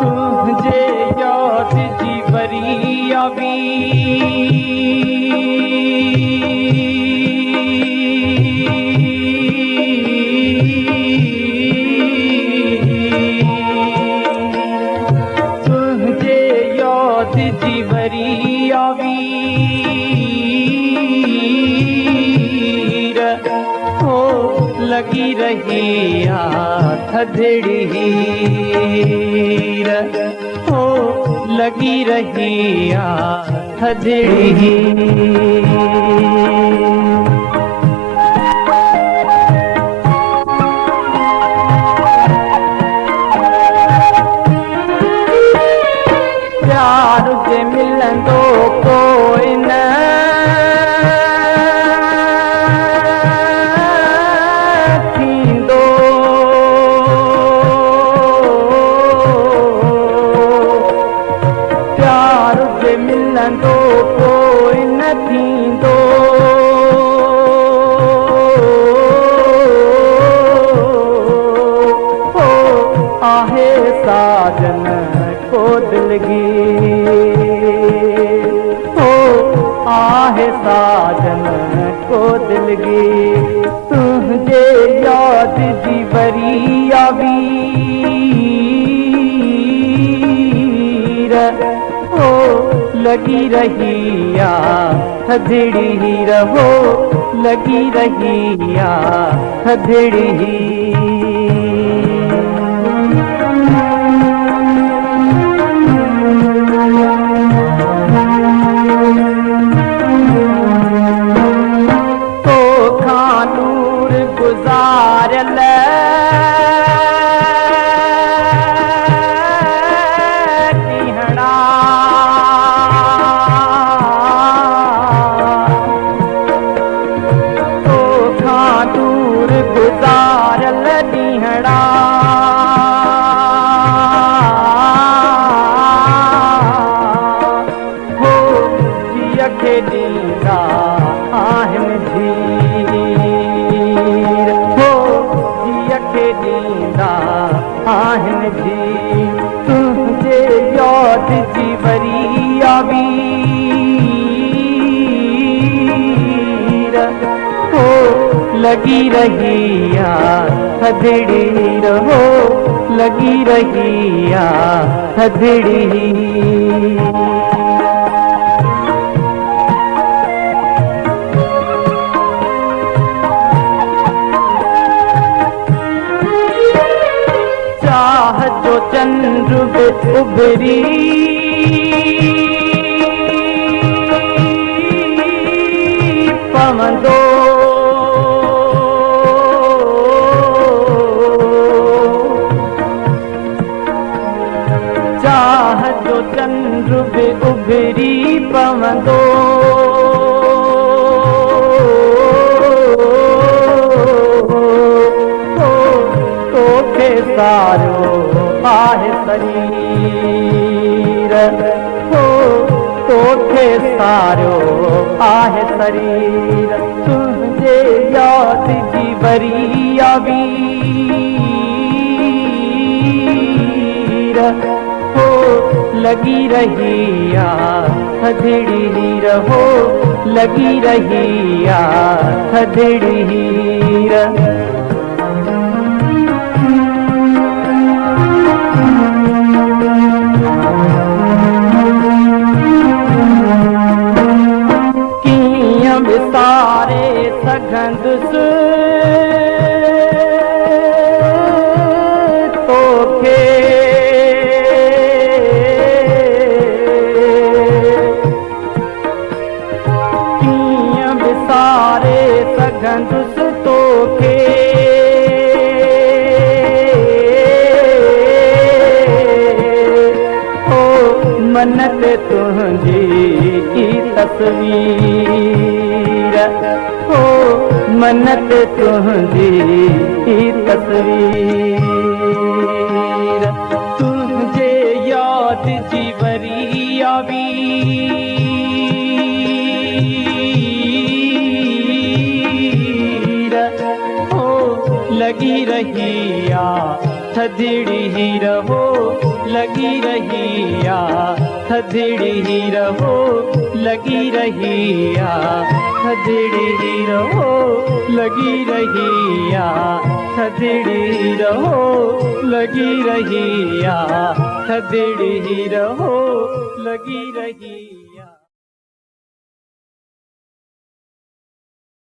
तुझे याद जीवरी आवी तुझे याद जीवरी आवी लगी रही थधड़ी हो लगी रही थधड़ी प्यार जे मिलंदो कोई न मिलंदो कोई न थींदो हो आहे साजन को दिलगी हो आहे साजन को दिलगी तुझे याद जीवरी आवी लगी रही थधड़ी रहो लगी रही थधड़ी तो खानूर गुजारल गुजारल ॾींहड़ा हो जिय खे ॾींदा आहिनि धीर हो जिय खे ॾींदा आहिनि धीर तुंहिंजे याद जीवरी आवी लगी रही थधड़ी रहो लगी रही थधड़ी चाह जो चंद्र उभरी पवंदो चाह जो चंद्र बि उभरी पवंदो तोखे सारो आहे शरीर हो तोखे सारो आहे शरीर तुझे याद जीवरी आवी हो लगी रही थधड़ी रहो लगी रही थधड़ी कीअं विसारे सघंदुसि तोखे सारे सघंदुस तोखे हो मन ते तुंहिंजी तस्वीर हो मन ते तुंहिंजी तस्वीर तुझे याद जीवरी आवी लगी रही थधड़ी थदड़ी ही रहो लगी रहिया, थदड़ी ही रहो लगी रहिया, थदड़ी ही रहो लगी रहिया, थदड़ी ही रहो लगी रहिया, थदड़ी ही रहो लगी रहिया।